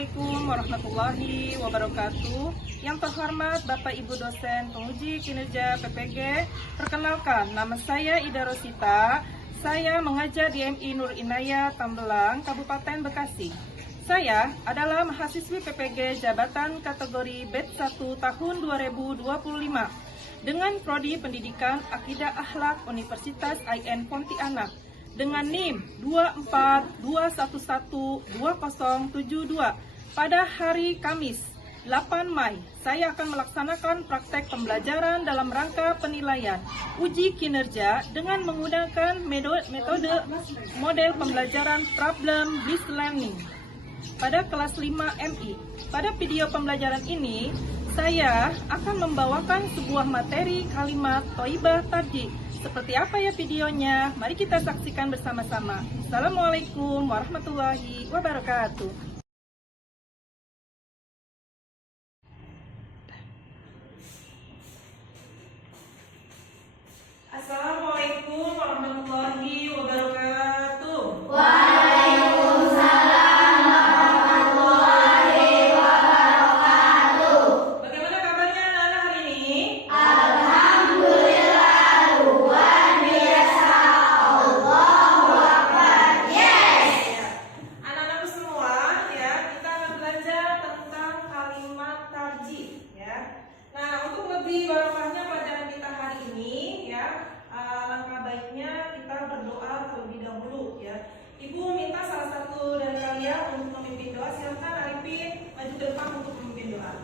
Assalamualaikum warahmatullahi wabarakatuh. Yang terhormat Bapak Ibu dosen penguji kinerja PPG, perkenalkan nama saya Ida Rosita. Saya mengajar di MI Nur Inayah Tambelang, Kabupaten Bekasi. Saya adalah mahasiswi PPG Jabatan kategori Batch 1 tahun 2025 dengan Prodi Pendidikan Akidah Akhlak Universitas IN Pontianak dengan NIM 242112072. Pada hari Kamis 8 Mei, saya akan melaksanakan praktek pembelajaran dalam rangka penilaian uji kinerja dengan menggunakan metode model pembelajaran problem based learning pada kelas 5 MI. Pada video pembelajaran ini, saya akan membawakan sebuah materi kalimat Thayyibah Tarjih. Seperti apa ya videonya? Mari kita saksikan bersama-sama. Assalamualaikum warahmatullahi wabarakatuh. Assalamualaikum warahmatullahi wabarakatuh. Waalaikumsalam warahmatullahi wabarakatuh. Bagaimana kabarnya anak-anak hari ini? Alhamdulillah, luar biasa. Allahu Akbar. Yes. Ya. Anak-anakku semua, ya, kita akan belajar tentang kalimat tarjih, ya. Nah, untuk lebih barokahnya pelajaran kita hari ini, ya, langkah baiknya kita berdoa terlebih dahulu, ya. Ibu minta salah satu dari kalian untuk memimpin doa. Silakan Arifin maju ke depan untuk memimpin doa.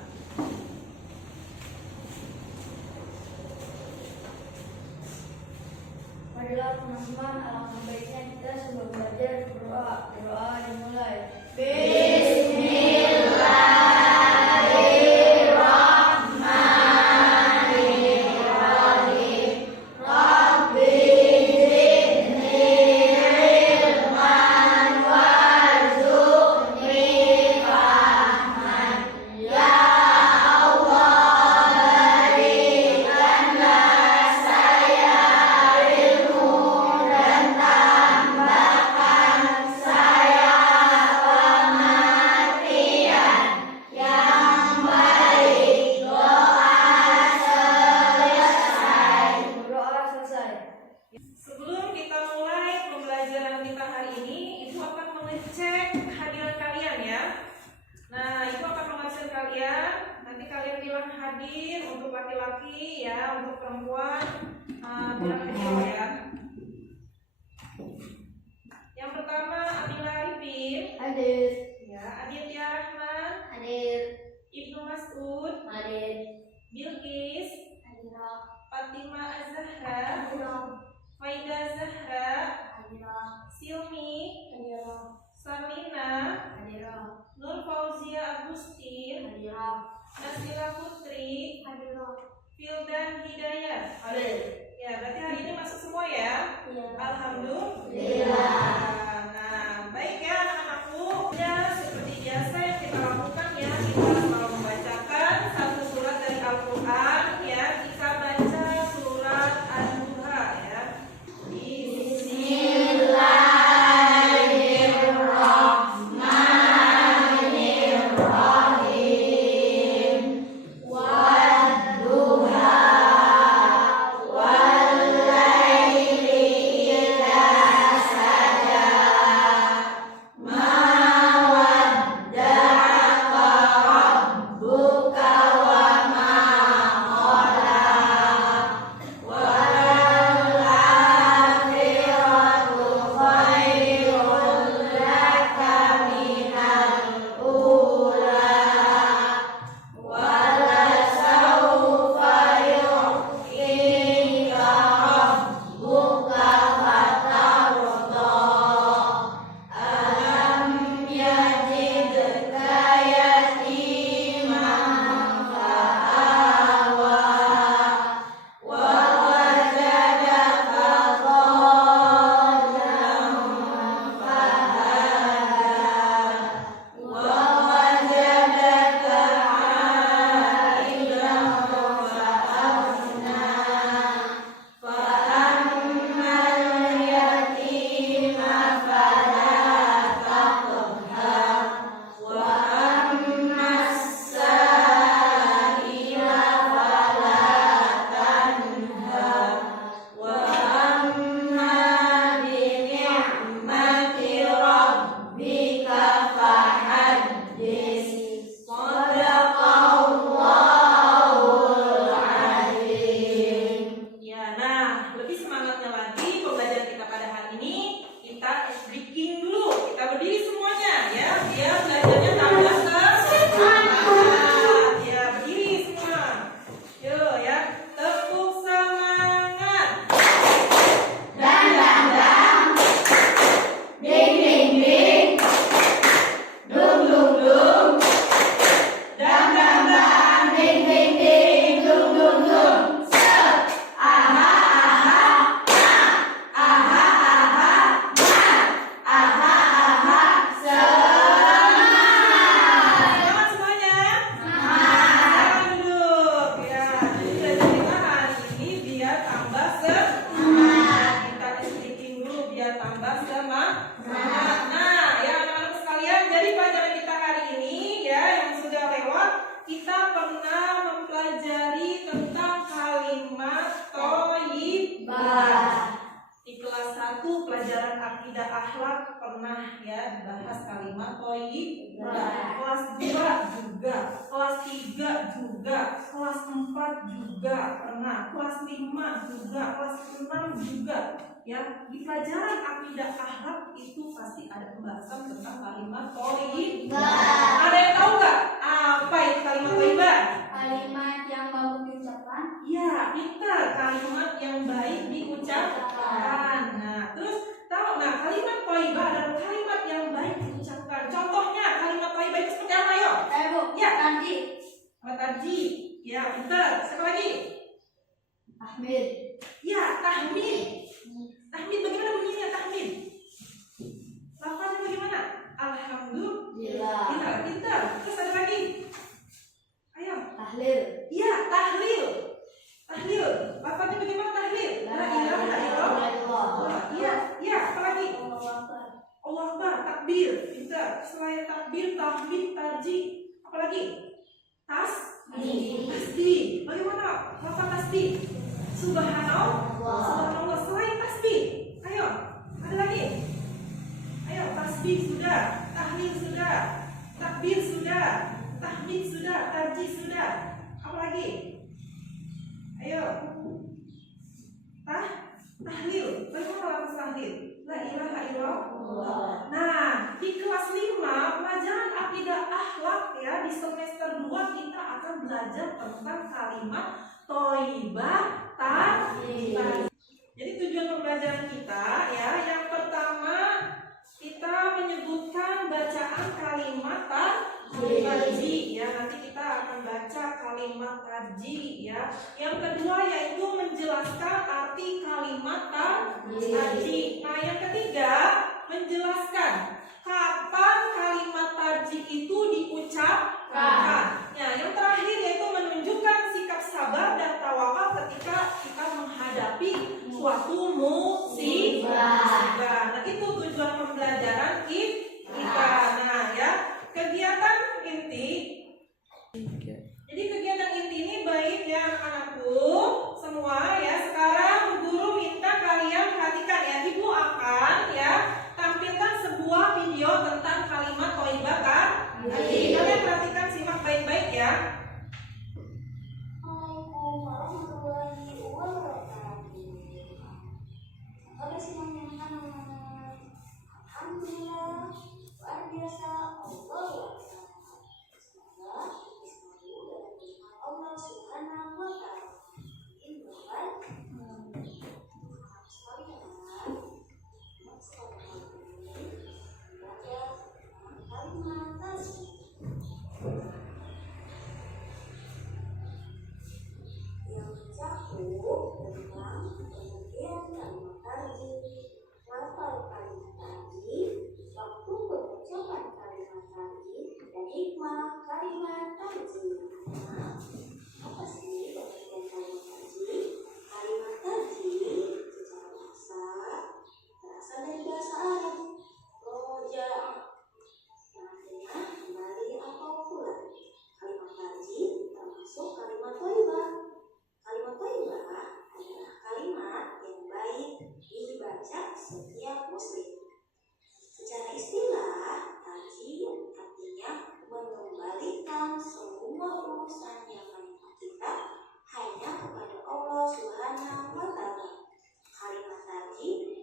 Marilah teman-teman, alangkah baiknya kita sebelum belajar berdoa. Doa dimulai. Bismillahirrahmanirrahim. Rabbi zidni ilman warzuqni fahman. Ya Allah, berikanlah saya ilmu dan tambahkan saya pengertian yang baik. Doa selesai. Sebelum kita mulai pembelajaran kita hari ini, Ibu akan mengecek kehadiran kalian, ya. Nah, Ibu akan mengecek kalian. Nanti kalian bilang hadir untuk laki-laki, ya, untuk perempuan bilang hadir, ya. Yang pertama Amila Arifin, Hadir. ya, Aditya Rahman, Hadir. Ibnu Mas'ud, Hadir. Bilqis, Hadir. Fatima Az-Zahra, Faida Zahra, Silmi, Sarlina, Nur Fauzia Agustin, Nasila Putri, Fildan Hidayat. Ya, berarti hari ini masuk semua, ya. Alhamdulillah. Nah, baik ya anak-anakku. Ya, seperti biasa yang kita lakukan, ya, kita selalu membacakan satu surat dari Al-Quran, ya. Kita baca surat An-Duha, ya. Di semangat. Nah, ya anak-anak sekalian, jadi pelajaran kita hari ini ya yang sudah lewat, kita pernah mempelajari tentang kalimat thayyibah. Di kelas 1 pelajaran akidah akhlak pernah ya dibahas kalimat thayyibah. Kelas 2 juga, kelas 3 juga, kelas 4 juga pernah, kelas 5 juga, kelas 6 juga. Ya, di pelajaran akidah akhlak itu pasti ada pembahasan tentang kalimat thayyibah. Ada yang tahu nggak apa itu kalimat thayyibah? Kalimat yang bagus diucapkan. Ya, pintar, kalimat yang baik diucapkan. Nah, terus tahu, kalimat thayyibah adalah kalimat yang baik diucapkan. Contohnya kalimat thayyibah itu seperti apa, yo? Bu. Ya. Tadi. Tadi. Ya, pintar. Siapa lagi? Ahmed. Ya, tahmid. Tahmid bagaimana bunyinya tahmid? Lafaznya bagaimana? Alhamdulillah. Pintar. Terus ada lagi? Ayo. Tahlil. Ya, tahlil. Tahlil. Lafaznya bagaimana tahlil? La ilaha illallah. Iya, apa lagi? Allah Akbar, takbir. Pintar. Selain takbir, tahmid, tarji, apa lagi? Tasbih. Bagaimana lafaz tasbih? Subhanallah. Selain tasbih, ayo, ada lagi? Ayo, tasbih sudah, tahlil sudah, takbir sudah, tahmid sudah, tarji sudah. Apa lagi? Ayo. Tahlil. Bagaimana lafaz tahlil? La ilaha illallah. Nah, di kelas 5 pelajaran akidah akhlak ya, di semester 2 kita akan belajar tentang kalimat thayyibah. Jadi tujuan pembelajaran kita ya, yang pertama kita menyebutkan bacaan kalimat tarji ya, nanti kita akan baca kalimat tarji ya. Yang kedua yaitu menjelaskan arti kalimat tarji. Nah, yang ketiga menjelaskan kapan kalimat tarji itu diucapkan. Ya, yang terakhir yaitu menunjukkan sikap sabar dan tawakal ketika kita menghadapi suatu musibah. Nah, itu tujuan pembelajaran kita. Nah, ya, kegiatan inti. Jadi kegiatan inti ini baik ya anak-anakku semua ya. Sekarang guru minta kalian perhatikan ya. Ibu akan ya tampilkan sebuah video tentang kalimat thayyibah kan? Jadi kalian perhatikan, simak baik-baik ya. Assalamualaikum warahmatullahi wabarakatuh. Apa sih menyenangkan? Alhamdulillah, luar biasa. Allah semoga selalu dalam lindungan Allah Subhanahu wa Ta'ala. Ini bukan kalimat tasbih. Yang mencakup tentang pengertian kalimat tarji, lafal kalimat tarji, waktu pengucapan kalimat tarji, dan hikmah kalimat tarji. Nah, apa sih pengertian kalimat tarji? Kalimat tarji secara bahasa berasal dari bahasa Arab roja, yang artinya kembali atau pulang. Kalimat tarji termasuk kalimat thayyibah. Kalimat thayyibah adalah kalimat yang baik dibaca setiap muslim. Secara istilah, tarji artinya mengembalikan semua urusan yang menimpa kita hanya kepada Allah Subhanahu wa Ta'ala. Kalimat tarji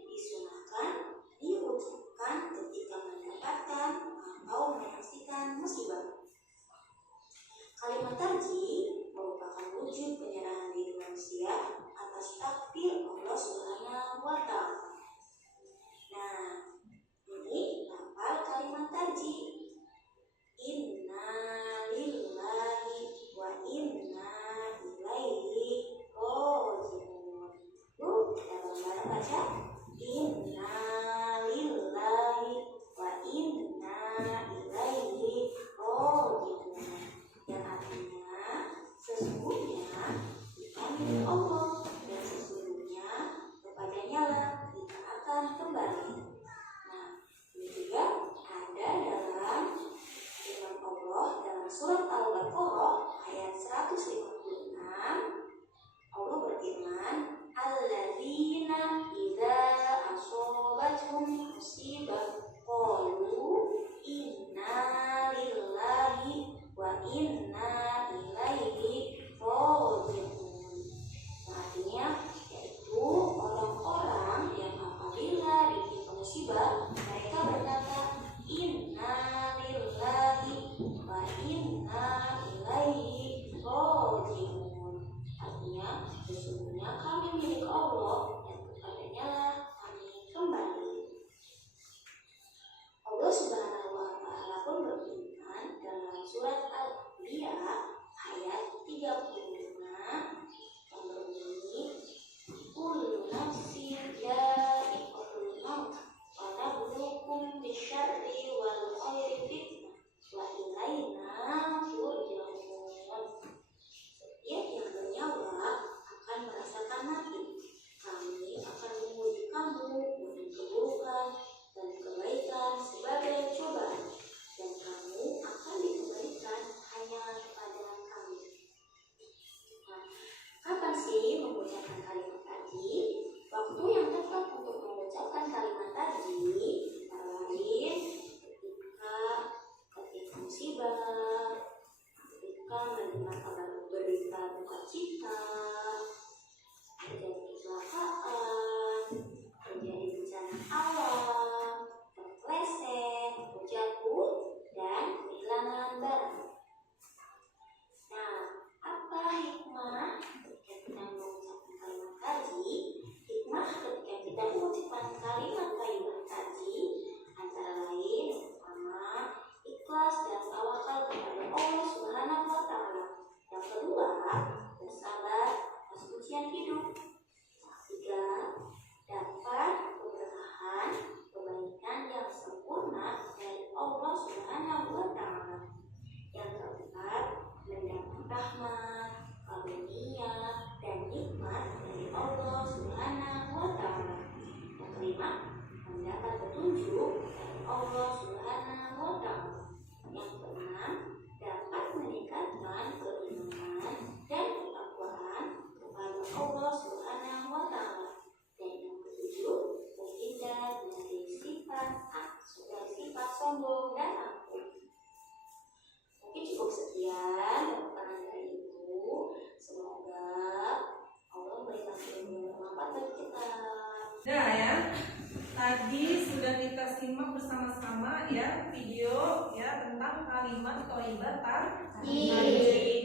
bersama ya video ya tentang kalimat thayyibah taji.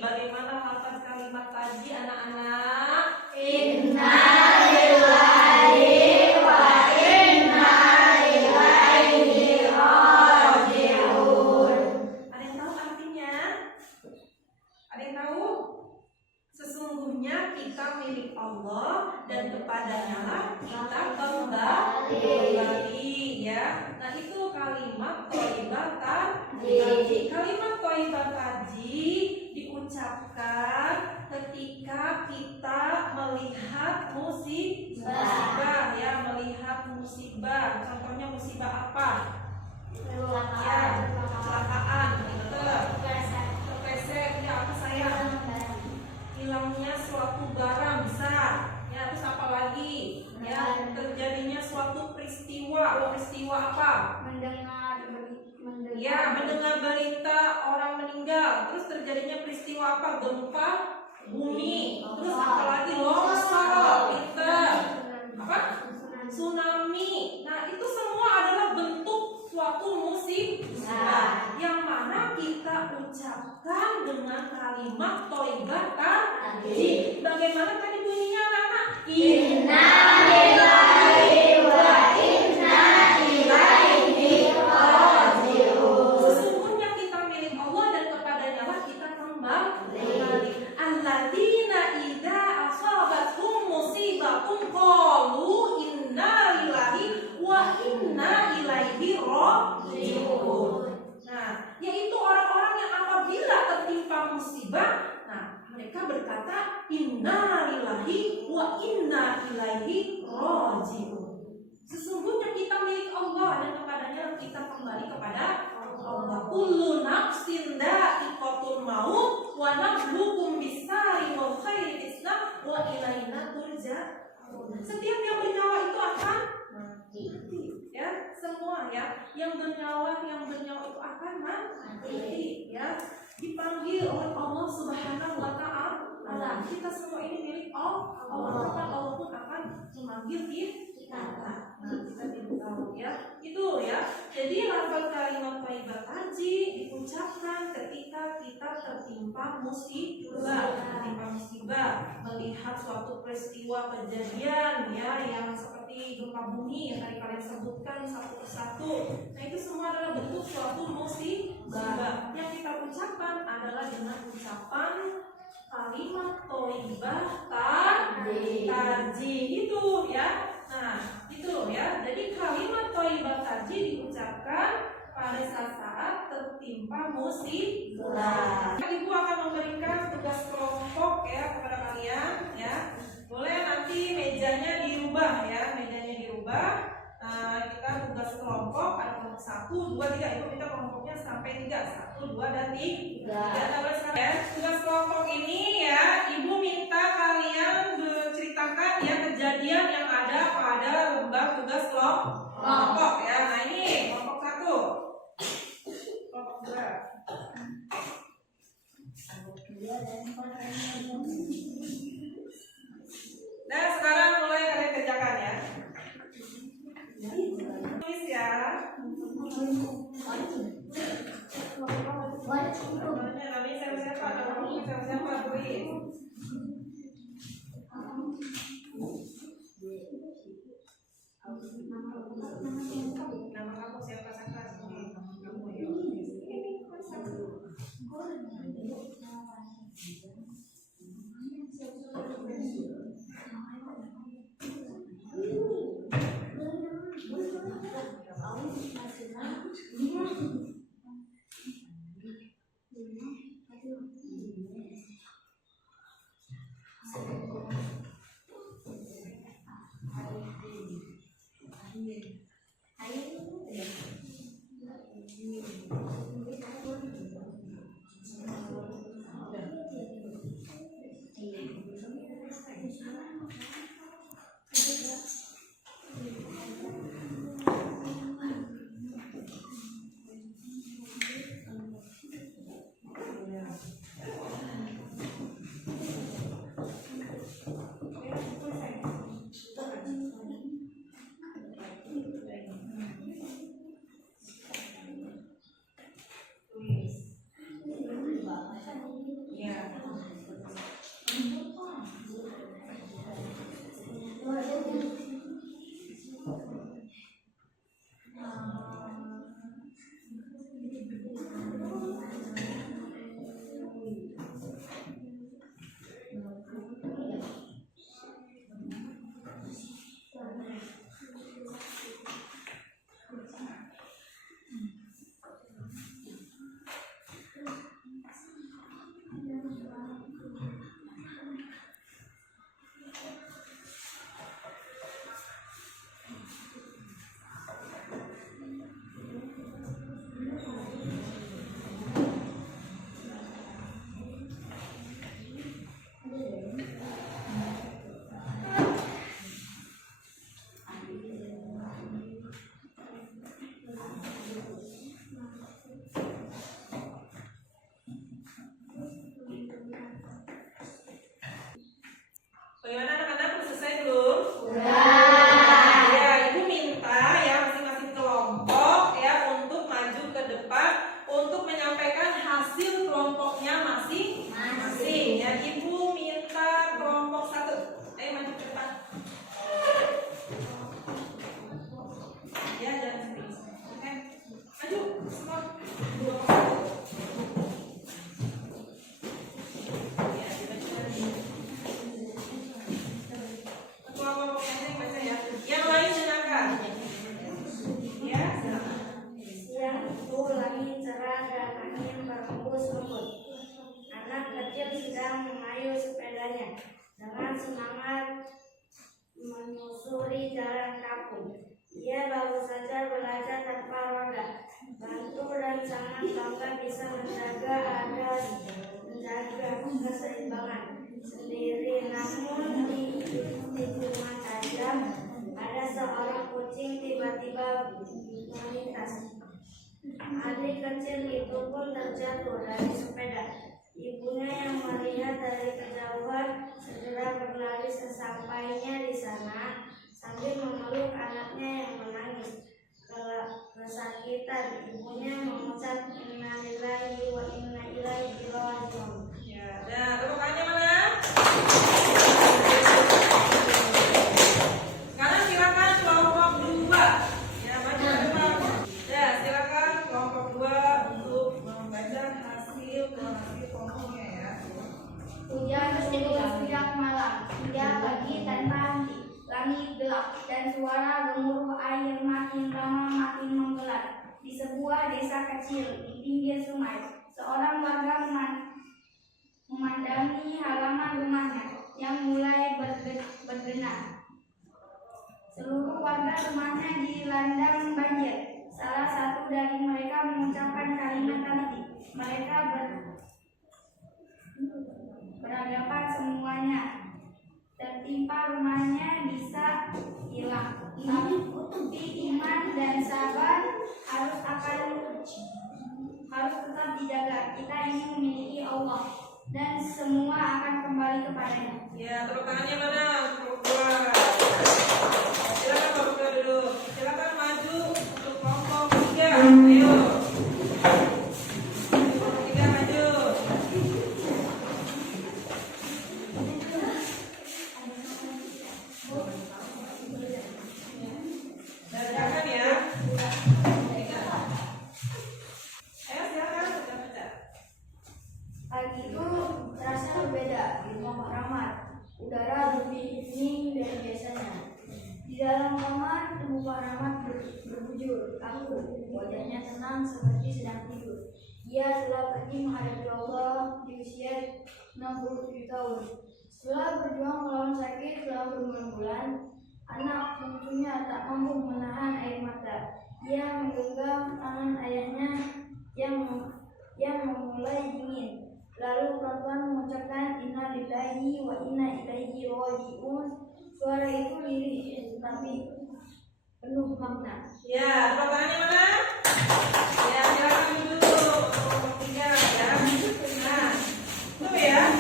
Bagaimana hafal kalimat taji anak-anak? Inna lillahi wa inna ilaihi raji'un. Ada yang tahu artinya? Ada yang tahu? Sesungguhnya kita milik Allah dan kepadanya lah kita kembali ya. Nah itu kalimat thayyibah taji. Kalimat thayyibah taji diucapkan ketika kita melihat musibah ya, melihat musibah. Contohnya musibah apa? Ya, kecelakaan, terpleset, ya apa saya? Hilangnya suatu barang besar, ya terus apa lagi? Ya terjadinya suatu peristiwa apa? Ya mendengar berita orang meninggal, terus terjadinya peristiwa apa? Gempa bumi, terus apa lagi? Longsor, apa? Tsunami. Nah itu semua adalah bentuk suatu musibah yang mana kita ucapkan dengan kalimat thayyibah taji. Bagaimana tadi bunyinya anak-anak? Inna lillahi wa inna ilaihi raji'un. Sesungguhnya kita milik Allah dan kepadanya lah kita kembali. Alladzina idza asabathum musibatun qalu inna lillahi wa inna ilaihi raji'un. Nah, yaitu orang-orang yang apabila tertimpa musibah, nah mereka berkata inna lillahi wa inna ilaihi raji'un. Sesungguhnya kita milik Allah dan kepadanya kita kembali kepada Allah. Kullu nafsin dha'iqatul maut wa nabluukum bis-syarri wal khairi fitnah wa ilaina turja'un. Setiap yang bernyawa itu akan mati. Ya, semua ya, yang bernyawa itu akan mati. Ya, dipanggil oleh Allah Subhanahu wa taala. Kita semua ini milik Allah. Allah pun akan memanggil kita. Nah, kita tidak tahu ya. Itu ya. Jadi lafaz kalimat thayyibah taji diucapkan ketika kita tertimpa musibah, melihat suatu peristiwa kejadian ya yang seperti gempa bumi yang tadi kalian sebutkan satu persatu. Nah, itu semua adalah bentuk suatu musibah. Yang kita ucapkan adalah dengan ucapan kalimat thayyibah taji itu ya. Nah, itu ya. Jadi kalimat thayyibah taji diucapkan pada saat tertimpa musibah. Ibu akan memberikan tugas kelompok ya kepada kalian ya. Boleh nanti mejanya dirubah ya, mejanya dirubah. Kita tugas kelompok ada kelompok 1, 2, 3. Ibu minta kelompoknya sampai 3. 1, 2, dan 3. Ya, tugas kelompok ini ya, Ibu minta kalian menceritakan ya kejadian yang ada pada lembar tugas kelompok ya. Nah ini kelompok 1, kelompok 2. Nah sekarang mulai kalian kerjakan ya. Tulis ya. Namanya siapa? Siapa tulis. Nama kamu siapa? Kamu yuk. melintas. Adik kecil itu pun terjatuh dari sepeda. Ibunya yang melihat dari kejauhan segera berlari sesampainya di sana sambil memeluk anaknya yang menangis kesakitan. Ibunya mengucap innalillahi wa inna ilaihi raji'un. Ya, nah tepuk tangannya mana? Sekarang silakan kelompok 2. Ya, maju ke depan. Ya, silakan kelompok 2 untuk membaca hasil kelompoknya ya. Hujan turun sejak malam hingga pagi tanpa henti. Langit gelap dan suara gemuruh air makin lama makin menggelar. Di sebuah desa kecil di pinggir sungai, seorang warga memandangi halaman rumahnya yang mulai bergenang. Seluruh warga rumahnya dilanda banjir. Salah satu dari mereka mengucapkan kalimat tadi. Mereka beranggapan semuanya tertimpa rumahnya bisa hilang. Tapi iman dan sabar harus tetap dijaga. Kita ini memiliki Allah dan semua akan kembali kepadanya. Ya, tepuk tangannya mana? Kelompok 2. Silakan kelompok 2 dulu. Silakan maju untuk kelompok 3. Ayo. Kelompok 3 maju. Silakan ya. Ayo silakan baca. Pagi itu terasa berbeda di rumah Pak Rahmat. Udara lebih dingin dari biasanya. Di dalam kamar, tubuh Pak Rahmat berbujur, kaku, wajahnya tenang seperti sedang tidur. Ia telah pergi menghadapi Allah di usia 67 tahun. Setelah berjuang melawan sakit selama berbulan-bulan, anak bungsunya tak mampu menahan air mata. Ia menggenggam tangan ayahnya yang memulai dingin. Lalu pelan-pelan mengucapkan innalillahi wa inna ilaihi raji'un. Suara itu lirih tetapi penuh makna. Ya, tepuk tangannya mana? Ya, silakan dulu kelompok 3 ya. Nah, tuh ya.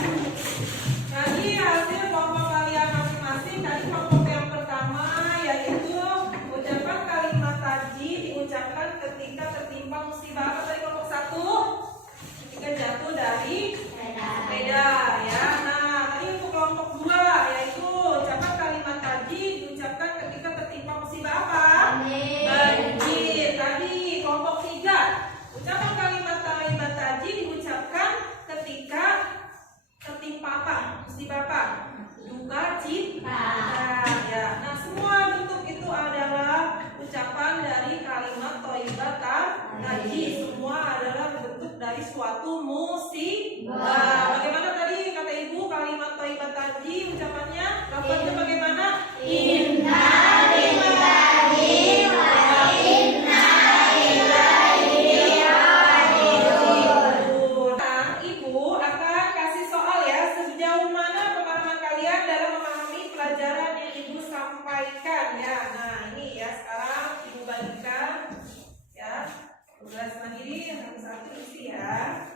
Tadi hasil kelompok kalian masing-masing. Tadi kelompok yang pertama yaitu ucapan kalimat tadi diucapkan ketika tertimpa musibah. Apa tadi kelompok 1? Ketika jatuh dari sepeda ya. Nah, tadi untuk kelompok 2 yaitu ucapan kalimat tadi diucapkan ketika tertimpa musibah apa? Banjir. Tadi kelompok 3 ucapan kalimat tadi diucapkan ketika tertimpa apa? Musibah apa? Duka cita. Ya. Nah, semua bentuk itu adalah ucapan dari kalimat thayyibah tadi. Semua adalah bentuk dari suatu musibah. Bagaimana tadi kata Ibu kalimat thayyibah tadi ucapannya? Lafaznya bagaimana? Inna lillahi wa inna ilaihi raji'un. Nah, Ibu akan kasih soal ya, sejauh mana pemahaman kalian dalam memahami pelajaran yang Ibu sampaikan ya. Nah, ini ya sekarang Ibu bagikan ya. Tugas mandiri satu-satu isi ya.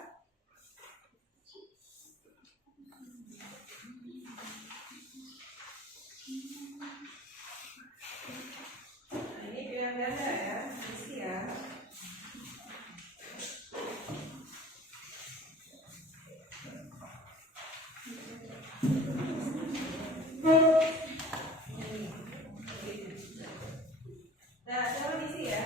Nah, ini pilihan ganda ya, isi ya. Nah, coba isi ya.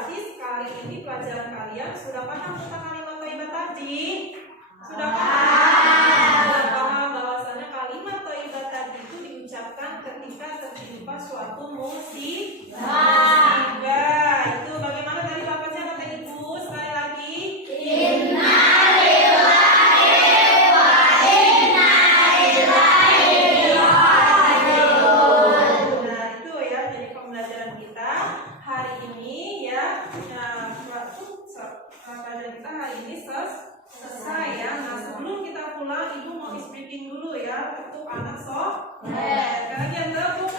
berarti sekali ini pelajaran kalian sudah paham tentang kalimat thayyibah tadi? Sudah paham? Sudah paham bahwasanya kalimat thayyibah tadi itu diucapkan ketika tertimpa suatu musibah. Itu bagaimana tadi lafaznya kata Ibu? Sekali lagi. Pelajaran kita hari ini selesai ya. Nah, sebelum kita pulang, Ibu mau speaking dulu ya untuk anak so. Kalian tepuk